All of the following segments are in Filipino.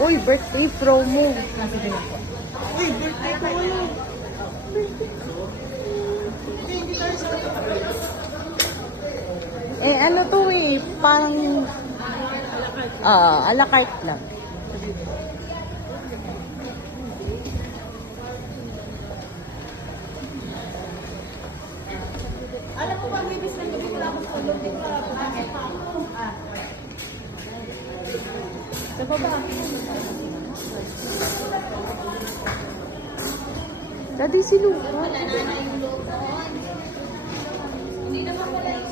Uy, birthday promo. Uy, birthday ko ano? Eh, ano to eh, parang, a la carte lang. Alam mo ba, bibis lang gabi wala akong tulog. Di ko wala akong sa baba. Daddy, si Luca. Wala na yung loob. Hindi naman pala yung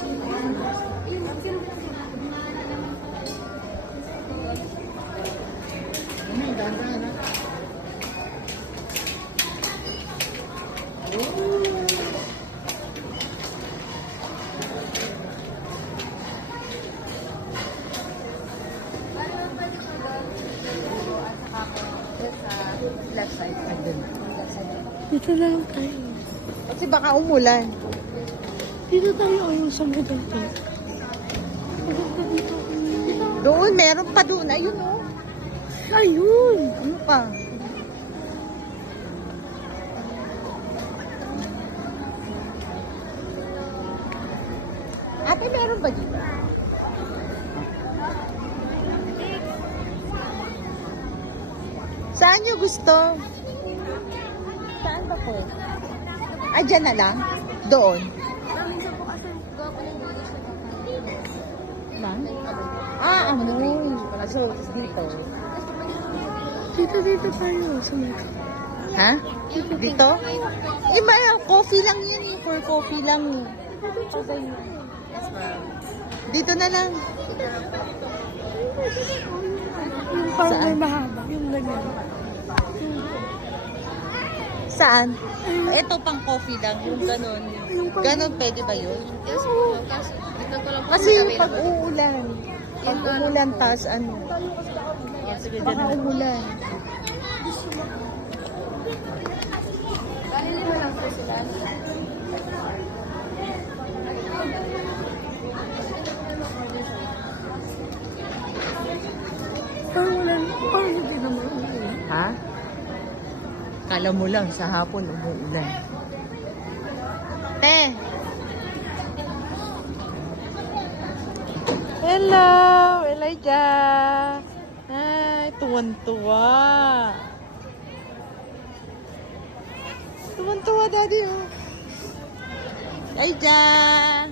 Left side. Andun. Dito lang tayo. Kasi baka umulan. Dito tayo ayun sa middle to. Doon, meron pa doon. Ayun oh. Ayun! Ano pa? Ate, meron ba dito? Saan nyo gusto? Saan ba po? Ah, dyan na lang? Doon? minsan po kasi gawa yung video sa Lang? Ah, amoy. So, dito. Dito tayo sa middle. Ha? Dito? Eh, coffee lang yan eh. For coffee lang eh. Dito na lang. Yung parang Saan? may mahaba. Yung ganyan. Saan? Ito pang coffee lang. Yung ganun. Ganun, pwede ba yun? Yes po. Kasi dito ko lang po Kasi pag uulan. Pag umulan, tas ano. Baka umulan. Dahil lima lang po sila. Parang hindi naman umuulan. Ha? Kala mo lang, sa hapon umuulan. Te! Hello! Elijah! Ay, tuwan-tuwa. Tuwan-tuwa, daddy, oh. Elijah!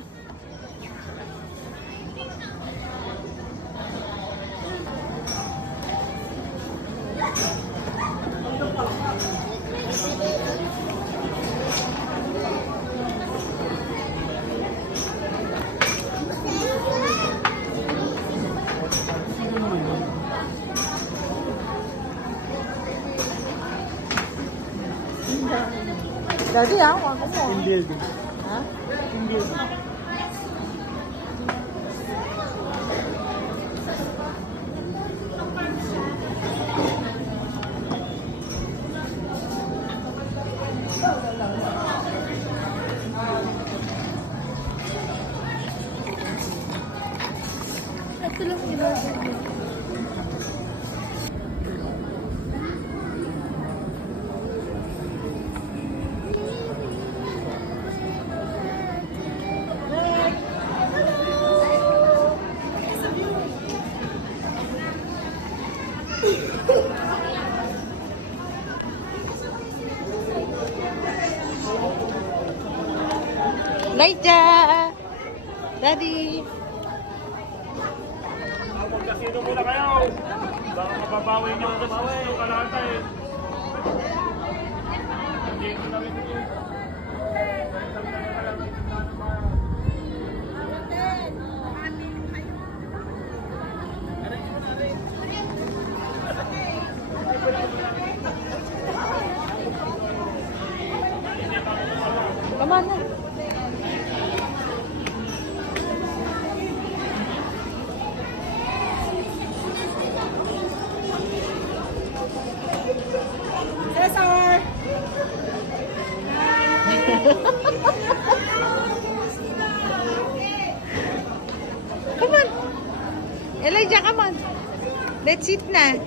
Daddy, ah, wag mo. In building. Ha? In building. Ito lang in-order mo. Elijah! Daddy! Magkasino muna kayo. Baka mababawi niyo ang yung kalata eh. Hindi ko na rin ito. Come on na. Cesar! Elijah, come on. Let's eat na.